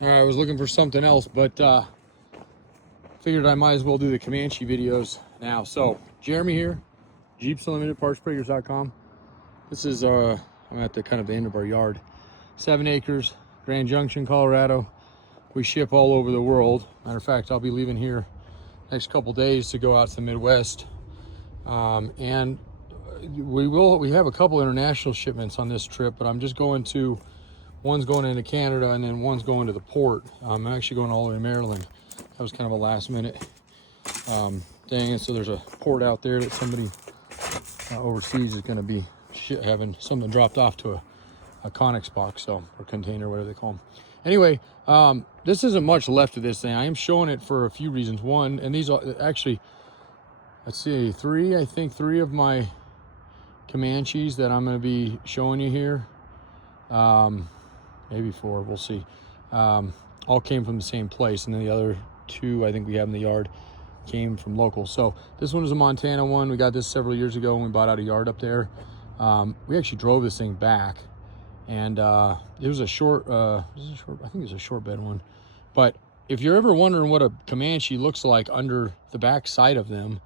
I was looking for something else, but figured I might as well do the Comanche videos now. So Jeremy here, Jeeps Unlimited, partsbreakers.com. This is I'm at the kind of the end of our yard. 7 acres, Grand Junction, Colorado. We ship all over the world. Matter of fact, I'll be leaving here next couple days to go out to the Midwest. And we have a couple international shipments on this trip, but I'm just going to, one's going into Canada and then one's going to the port. I'm actually going all the way to Maryland. That was kind of a last minute thing. And so there's a port out there that somebody overseas is going to be having something dropped off to a Conex box, so, or container, whatever they call them. Anyway, this isn't much left of this thing. I am showing it for a few reasons. One, and these are actually, let's see, I think three of my Comanches that I'm going to be showing you here, maybe 4, we'll see, all came from the same place, and then the other 2 I think we have in the yard came from local. So this one is a Montana one. We got this several years ago when we bought out a yard up there. We actually drove this thing back, and it was a short, I think it was a short bed one. But if you're ever wondering what a Comanche looks like under the back side of them,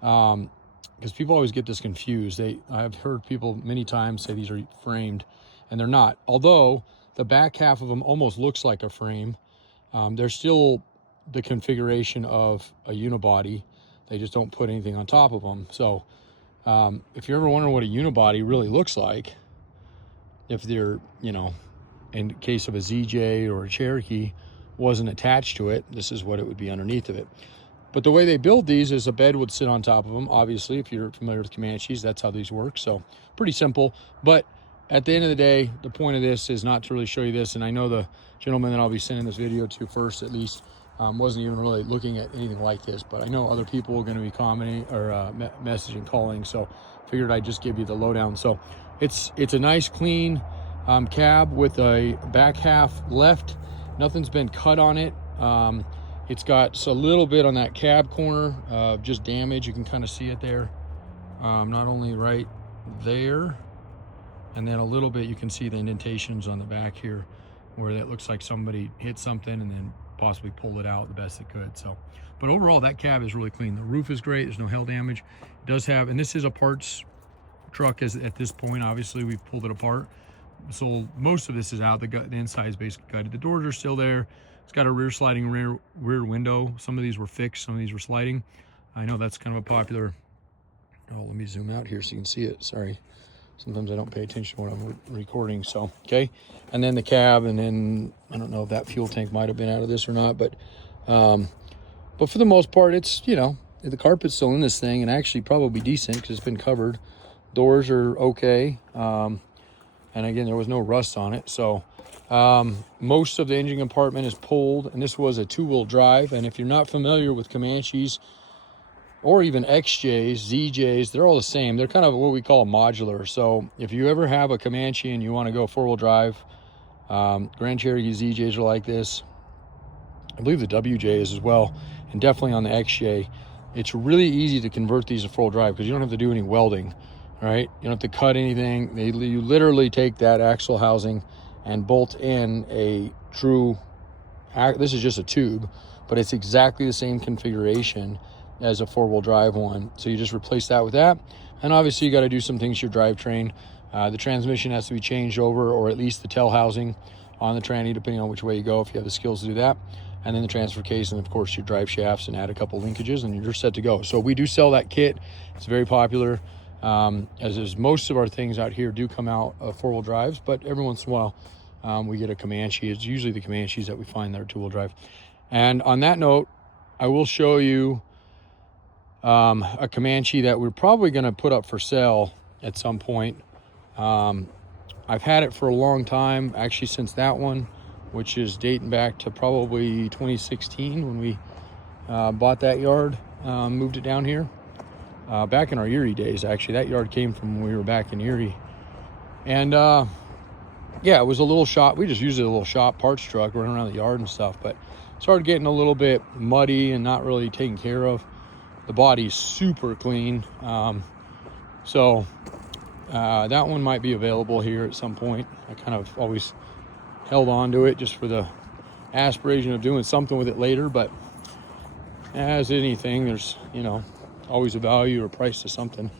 because people always get this confused. I've heard people many times say these are framed, and they're not. Although the back half of them almost looks like a frame. They're still the configuration of a unibody. They just don't put anything on top of them. So if you're ever wondering what a unibody really looks like, if they're, you know, in case of a ZJ or a Cherokee wasn't attached to it, this is what it would be underneath of it. But the way they build these is a bed would sit on top of them. Obviously, if you're familiar with Comanches, that's how these work. So pretty simple. But at the end of the day, the point of this is not to really show you this. And I know the gentleman that I'll be sending this video to first, at least, wasn't even really looking at anything like this. But I know other people are going to be commenting or messaging, calling. So figured I'd just give you the lowdown. So it's a nice, clean cab with a back half left. Nothing's been cut on it. It's got a little bit on that cab corner of just damage. You can kind of see it there. Not only right there, and then a little bit you can see the indentations on the back here where that looks like somebody hit something and then possibly pulled it out the best it could. So, but overall that cab is really clean. The roof is great. There's no hail damage. It does have, and this is a parts truck at this point. Obviously we've pulled it apart, so most of this is out. The inside is basically gutted. The doors are still there. It's got a rear sliding rear window. Some of these were fixed, some of these were sliding. I know that's kind of a popular, oh, let me zoom out here so you can see it. Sorry, sometimes I don't pay attention to what I'm recording. So, okay. And then the cab, and then I don't know if that fuel tank might have been out of this or not, but for the most part, it's, you know, the carpet's still in this thing and actually probably decent because it's been covered. Doors are okay. And again, there was no rust on it. So most of the engine compartment is pulled, and this was a 2-wheel drive. And if you're not familiar with Comanches or even XJs, ZJs, they're all the same. They're kind of what we call a modular. So if you ever have a Comanche and you want to go 4-wheel drive, Grand Cherokee ZJs are like this. I believe the WJ is as well, and definitely on the XJ. It's really easy to convert these to 4-wheel drive because you don't have to do any welding, right? You don't have to cut anything. You literally take that axle housing and bolt in a true, this is just a tube, but it's exactly the same configuration as a 4-wheel drive one. So you just replace that with that. And obviously you got to do some things to your drivetrain. The transmission has to be changed over, or at least the tail housing on the tranny, depending on which way you go, if you have the skills to do that. And then the transfer case, and of course your drive shafts, and add a couple linkages, and you're set to go. So we do sell that kit. It's very popular. As is most of our things out here do come out of 4-wheel drives, but every once in a while we get a Comanche. It's usually the Comanches that we find that are 2-wheel drive. And on that note, I will show you a Comanche that we're probably going to put up for sale at some point. I've had it for a long time, actually since that one, which is dating back to probably 2016 when we bought that yard, moved it down here. Back in our Erie days, actually. That yard came from when we were back in Erie. And yeah, it was a little shop. We just used it as a little shop parts truck running around the yard and stuff, but it started getting a little bit muddy and not really taken care of. The body's super clean. So that one might be available here at some point. I kind of always held on to it just for the aspiration of doing something with it later, but as anything, there's, you know, always a value or price to something.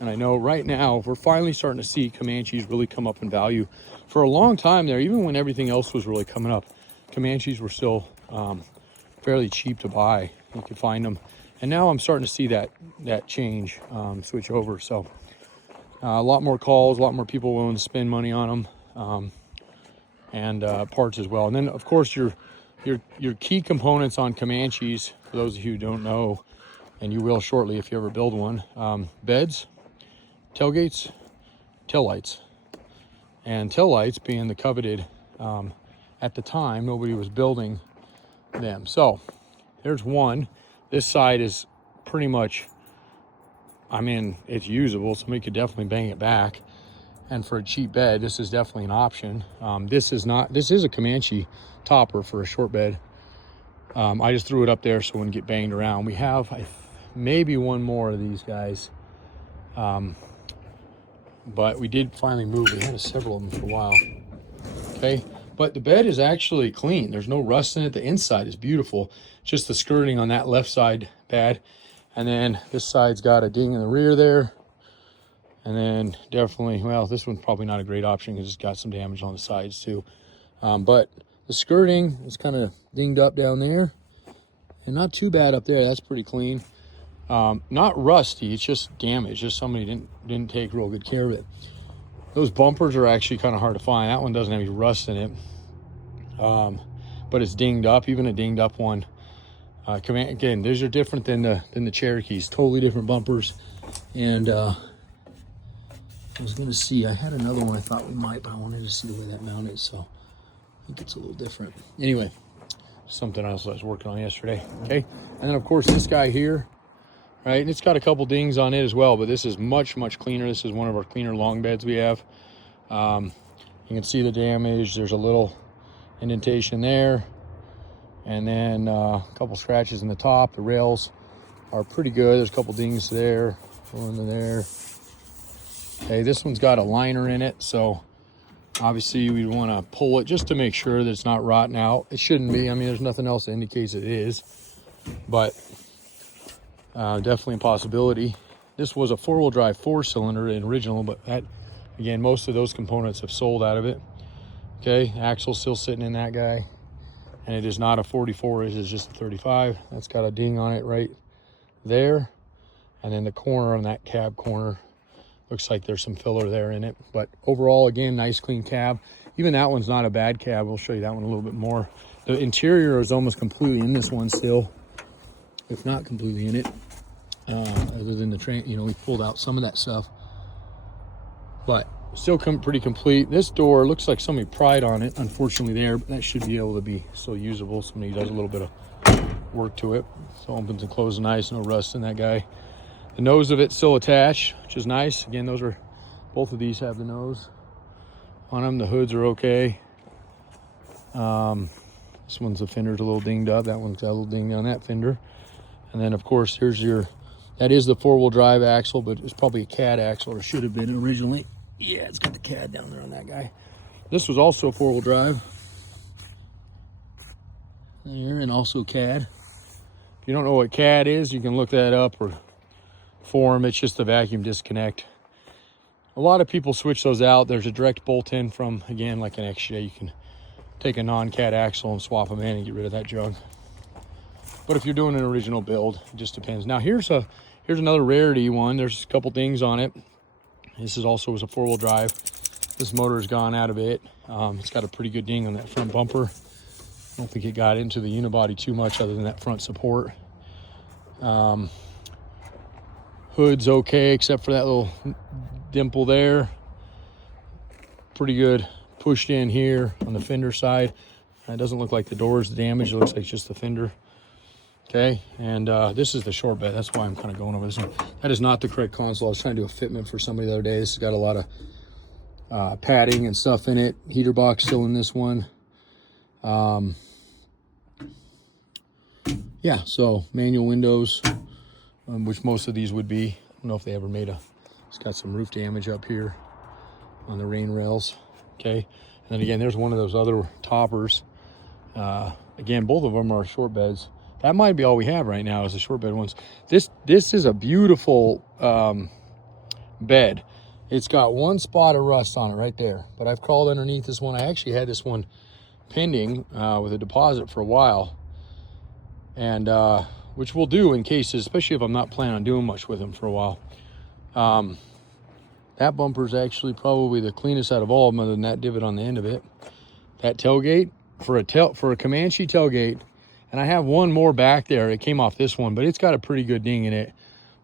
And I know right now we're finally starting to see Comanches really come up in value. For a long time there, even when everything else was really coming up, Comanches were still fairly cheap to buy. You could find them. And now I'm starting to see that change, switch over. So a lot more calls, a lot more people willing to spend money on them, and parts as well. And then of course your key components on Comanches, for those of you who don't know, and you will shortly if you ever build one, beds, tailgates, tail lights. And tail lights being the coveted, at the time, nobody was building them. So there's one. This side is pretty much, I mean, it's usable. Somebody could definitely bang it back. And for a cheap bed, this is definitely an option. This is a Comanche topper for a short bed. I just threw it up there so it wouldn't get banged around. We have maybe one more of these guys. But we did finally move. We had several of them for a while. Okay, but the bed is actually clean. There's no rust in it. The inside is beautiful. Just the skirting on that left side bad. And then this side's got a ding in the rear there. And then definitely, well, this one's probably not a great option because it's got some damage on the sides too. But the skirting is kind of dinged up down there. And not too bad up there. That's pretty clean. Not rusty, it's just damaged. Just somebody didn't take real good care of it. Those bumpers are actually kind of hard to find. That one doesn't have any rust in it, but it's dinged up. Even a dinged up one. Again, these are different than the Cherokees. Totally different bumpers. And I was gonna see. I had another one I thought we might, but I wanted to see the way that mounted. So I think it's a little different. Anyway, something else I was working on yesterday. Okay, and then of course this guy here. Right, and it's got a couple dings on it as well, but this is much cleaner. This is one of our cleaner long beds we have. You can see the damage. There's a little indentation there, and then a couple scratches in the top. The rails are pretty good. There's a couple dings there, one in there. Okay, this one's got a liner in it, so obviously we want to pull it just to make sure that it's not rotting out. It shouldn't be. I mean, there's nothing else that indicates it is, but definitely a possibility. This was a 4-wheel drive 4-cylinder in original, but that, again, most of those components have sold out of it. Okay, axle still sitting in that guy, and it is not a 44, it is just a 35. That's got a ding on it right there, and then the corner on that cab corner looks like there's some filler there in it. But overall, again, nice clean cab. Even that one's not a bad cab. We'll show you that one a little bit more. The interior is almost completely in this one still, if not completely in it, other than the train. You know, we pulled out some of that stuff, but still pretty complete. This door looks like somebody pried on it, unfortunately there, but that should be able to be still usable. Somebody does a little bit of work to it. So opens and closes nice, no rust in that guy. The nose of it still attached, which is nice. Again, both of these have the nose on them. The hoods are okay. This one's, the fender's a little dinged up. That one's got a little ding on that fender. And then of course here's that is the 4-wheel drive axle, but it's probably a CAD axle, or should have been originally. Yeah, it's got the CAD down there on that guy. This was also 4-wheel drive. There, and also CAD. If you don't know what CAD is, you can look that up or form. It's just the vacuum disconnect. A lot of people switch those out. There's a direct bolt in from, again, like an XJ. You can take a non-CAD axle and swap them in and get rid of that junk. But if you're doing an original build, it just depends. Now here's another rarity one. There's a couple things on it. This is also was a 4-wheel drive. This motor's gone out of it. It's got a pretty good ding on that front bumper. I don't think it got into the unibody too much other than that front support. Hood's okay, except for that little dimple there. Pretty good pushed in here on the fender side. It doesn't look like the door is damaged. It looks like just the fender. Okay, and this is the short bed. That's why I'm kind of going over this one. That is not the correct console. I was trying to do a fitment for somebody the other day. This has got a lot of padding and stuff in it. Heater box still in this one. Yeah, so manual windows, which most of these would be. I don't know if they ever made it's got some roof damage up here on the rain rails. Okay, and then again, there's one of those other toppers. Again, both of them are short beds. That might be all we have right now is the short bed ones. This is a beautiful bed. It's got one spot of rust on it right there, but I've crawled underneath this one. I actually had this one pending with a deposit for a while, and which we'll do in cases, especially if I'm not planning on doing much with them for a while. That bumper is actually probably the cleanest out of all of them, other than that divot on the end of it. That tailgate for a Comanche tailgate, and I have one more back there. It came off this one, but it's got a pretty good ding in it.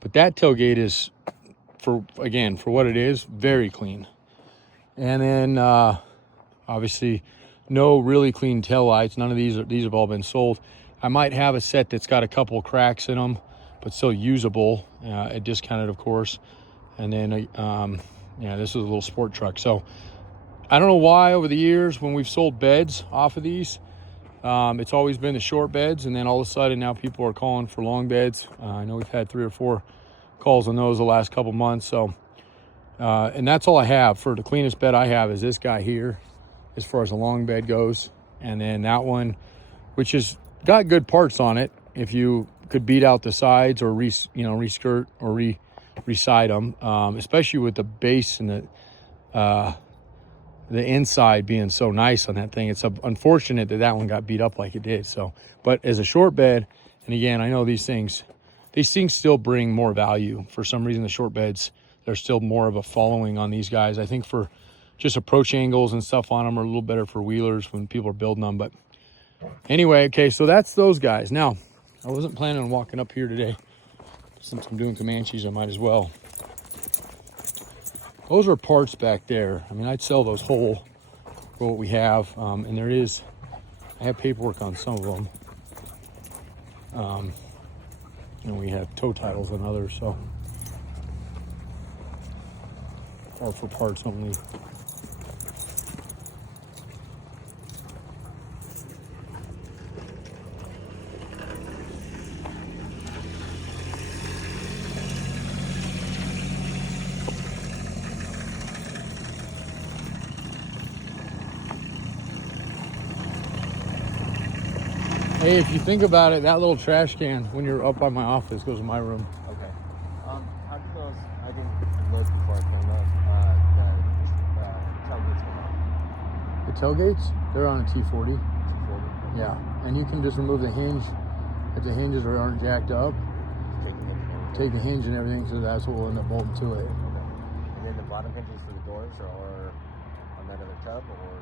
But that tailgate is, for what it is, very clean. And then obviously no really clean tail lights. None of these have all been sold. I might have a set that's got a couple cracks in them, but still usable, at discounted, of course. And then yeah, this is a little sport truck. So I don't know why over the years when we've sold beds off of these, it's always been the short beds, and then all of a sudden now people are calling for long beds. I know we've had 3 or 4 calls on those the last couple months. So and that's all I have. For the cleanest bed I have is this guy here as far as a long bed goes, and then that one, which has got good parts on it. If you could beat out the sides or reskirt or reside them, especially with the base and the inside being so nice on that thing. It's unfortunate that one got beat up like it did. So, but as a short bed, and again, I know these things still bring more value. For some reason, the short beds, there's still more of a following on these guys. I think for just approach angles and stuff on them are a little better for wheelers when people are building them. But anyway, okay, so that's those guys. Now, I wasn't planning on walking up here today. Since I'm doing Comanches, I might as well. Those are parts back there. I mean, I'd sell those whole for what we have. And I have paperwork on some of them. And we have tow titles on others, so. Or for parts only. Hey, if you think about it, that little trash can, when you're up by my office, goes in my room. Okay. How do those, I didn't look before I came up, the tailgates come out? The tailgates, they're on a T40. T40? Yeah, and you can just remove the hinge if the hinges aren't jacked up. Take the hinge and everything, so that's what will end up bolting to it. Okay. And then the bottom hinges for the doors are on that other tub, or?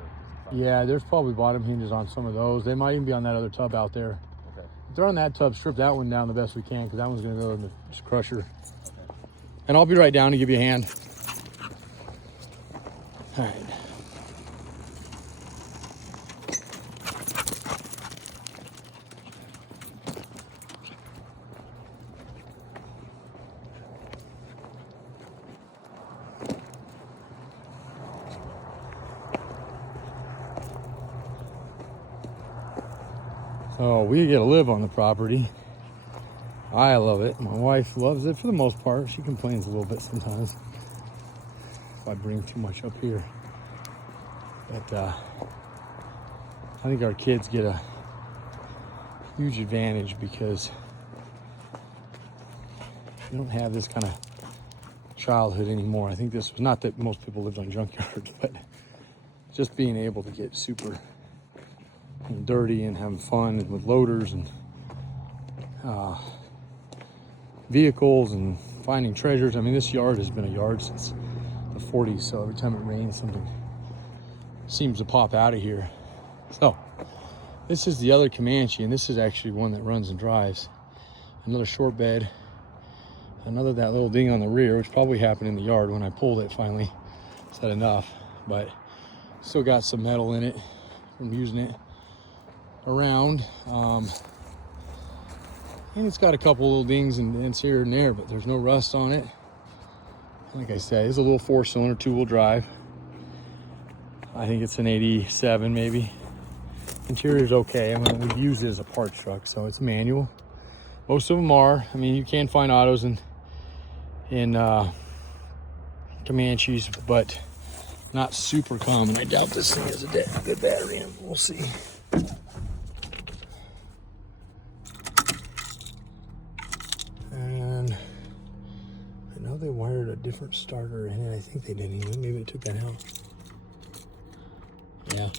Yeah, there's probably bottom hinges on some of those. They might even be on that other tub out there. Okay. If they're on that tub, strip that one down the best we can, because that one's going to go in the crusher. Okay. And I'll be right down to give you a hand. All right. So we get to live on the property. I love it. My wife loves it for the most part. She complains a little bit sometimes if I bring too much up here. But I think our kids get a huge advantage because we don't have this kind of childhood anymore. I think this was not that most people lived on junkyards, but just being able to get super and dirty and having fun and with loaders and vehicles and finding treasures. I mean, this yard has been a yard since the 40s, so every time it rains, something seems to pop out of here. So this is the other Comanche, and this is actually one that runs and drives. Another short bed, another that little ding on the rear, which probably happened in the yard when I pulled it finally. It's had enough, but still got some metal in it from using it around. And it's got a couple little dings and dents here and there, but there's no rust on it. Like I said, it's a little 4-cylinder 2-wheel drive. I think it's an 87 maybe. Interior's okay. I mean, we've used it as a parts truck, so it's manual. Most of them are. I mean, you can find autos in Comanches, but not super common. I doubt this thing has a good battery in. We'll see. different starter in it. I think they didn't even. Maybe they took that out. Yeah.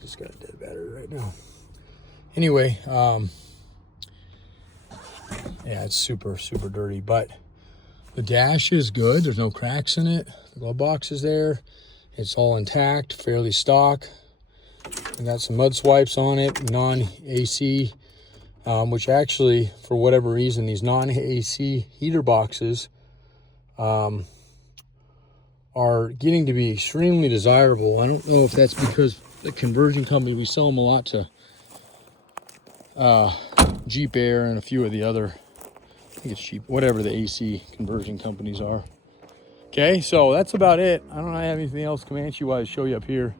Just got a dead battery right now. Anyway, yeah, it's super, super dirty, but the dash is good. There's no cracks in it. The glove box is there. It's all intact, fairly stock. I got some mud swipes on it, non-AC, which actually, for whatever reason, these non-AC heater boxes are getting to be extremely desirable. I don't know if that's because the conversion company, we sell them a lot to Jeep Air and a few of the other, I think it's Jeep, whatever the AC conversion companies are. Okay, so that's about it. I don't have anything else Comanche-wise to show you up here.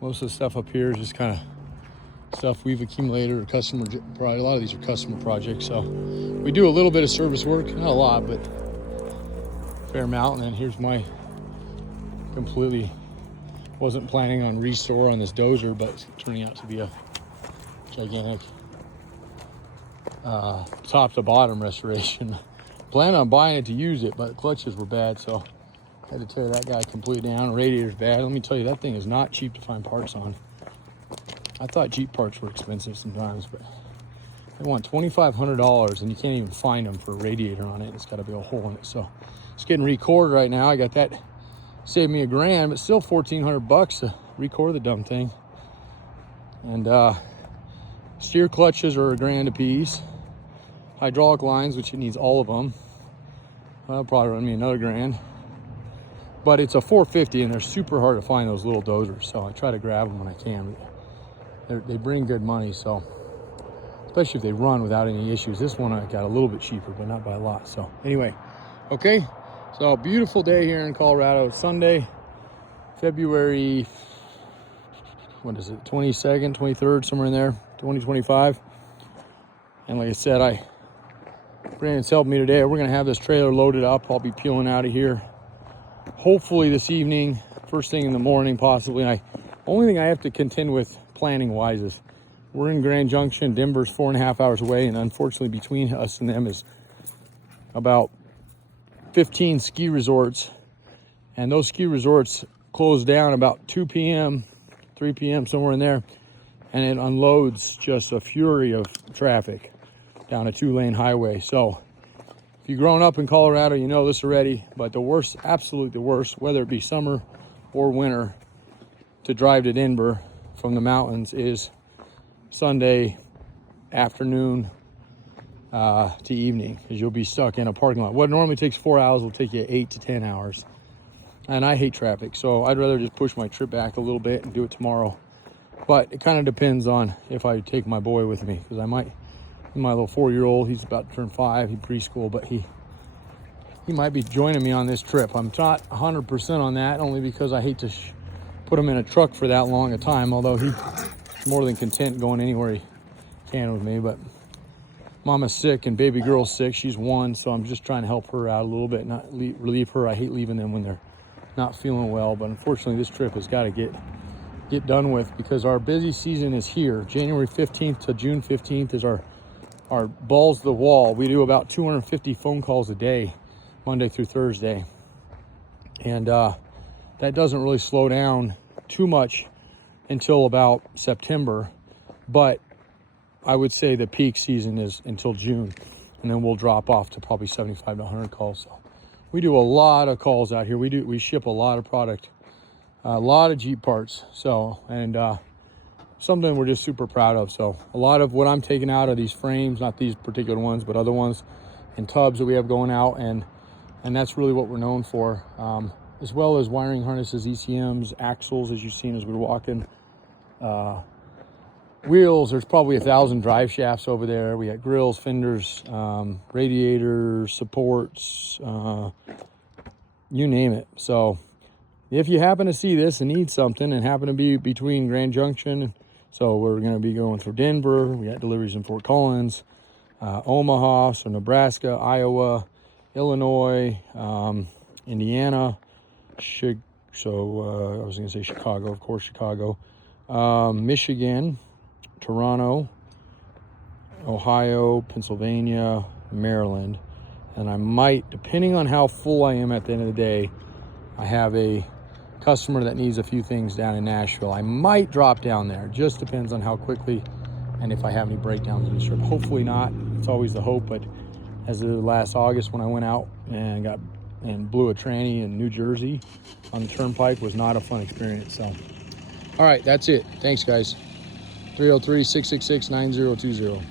Most of the stuff up here is just kind of stuff we've accumulated or customer, probably a lot of these are customer projects. So we do a little bit of service work, not a lot, but a fair amount. And then here's my completely, wasn't planning on restore on this dozer, but it's turning out to be a gigantic top to bottom restoration. Planned on buying it to use it, but clutches were bad, so I had to tear that guy completely down. Radiator's bad. Let me tell you, that thing is not cheap to find parts on. I thought Jeep parts were expensive sometimes, but they want $2,500 and you can't even find them for a radiator on it. It's got a big hole in it. So it's getting recorded right now. I got that, saved me $1,000, but still $1,400 to record the dumb thing. And steer clutches are $1,000 a piece. Hydraulic lines, which it needs all of them, that'll probably run me another $1,000. But it's a 450 and they're super hard to find, those little dozers. So I try to grab them when I can. They bring good money, so especially if they run without any issues. This one I got a little bit cheaper, but not by a lot. So anyway, okay. So beautiful day here in Colorado. It's Sunday, February, what is it, 22nd, 23rd, somewhere in there, 2025. And like I said, Brandon's helping me today. We're gonna have this trailer loaded up. I'll be peeling out of here hopefully this evening, first thing in the morning possibly. And only thing I have to contend with planning wise is we're in Grand Junction. Denver's 4.5 hours away, and unfortunately between us and them is about 15 ski resorts, and those ski resorts close down about 2 p.m., 3 p.m., somewhere in there, and it unloads just a fury of traffic down a 2-lane highway. So if you've grown up in Colorado, you know this already, but the worst, absolutely the worst, whether it be summer or winter, to drive to Denver from the mountains is Sunday afternoon to evening, because you'll be stuck in a parking lot. What normally takes 4 hours will take you 8 to 10 hours. And I hate traffic, so I'd rather just push my trip back a little bit and do it tomorrow. But it kind of depends on if I take my boy with me, because I might, my little 4-year-old, he's about to turn 5, he's preschool, but he might be joining me on this trip. I'm not 100% on that, only because I hate to put him in a truck for that long a time, although he's more than content going anywhere he can with me. But mama's sick and baby girl's sick. She's 1, so I'm just trying to help her out a little bit, not relieve her. I hate leaving them when they're not feeling well, but unfortunately this trip has got to get done with, because our busy season is here. January 15th to June 15th is our balls to the wall. We do about 250 phone calls a day, Monday through Thursday. And that doesn't really slow down too much until about September. But I would say the peak season is until June. And then we'll drop off to probably 75 to 100 calls. So we do a lot of calls out here. We ship a lot of product, a lot of Jeep parts. So, and something we're just super proud of. So a lot of what I'm taking out of these frames, not these particular ones, but other ones, and tubs that we have going out, and that's really what we're known for, as well as wiring harnesses, ECMs, axles, as you've seen as we're walking, wheels. There's probably 1,000 drive shafts over there. We got grills, fenders, radiators, supports, you name it. So if you happen to see this and need something and happen to be between Grand Junction, so we're going to be going through Denver. We got deliveries in Fort Collins, Omaha, so Nebraska, Iowa, Illinois, Indiana, I was going to say Chicago, of course, Chicago, Michigan, Toronto, Ohio, Pennsylvania, Maryland. And I might, depending on how full I am at the end of the day, I have a customer that needs a few things down in Nashville. I might drop down there. Just depends on how quickly and if I have any breakdowns in the trip. Hopefully not. It's always the hope, but as of last August when I went out and blew a tranny in New Jersey on the turnpike was not a fun experience. So, all right, that's it. Thanks, guys. 303-666-9020.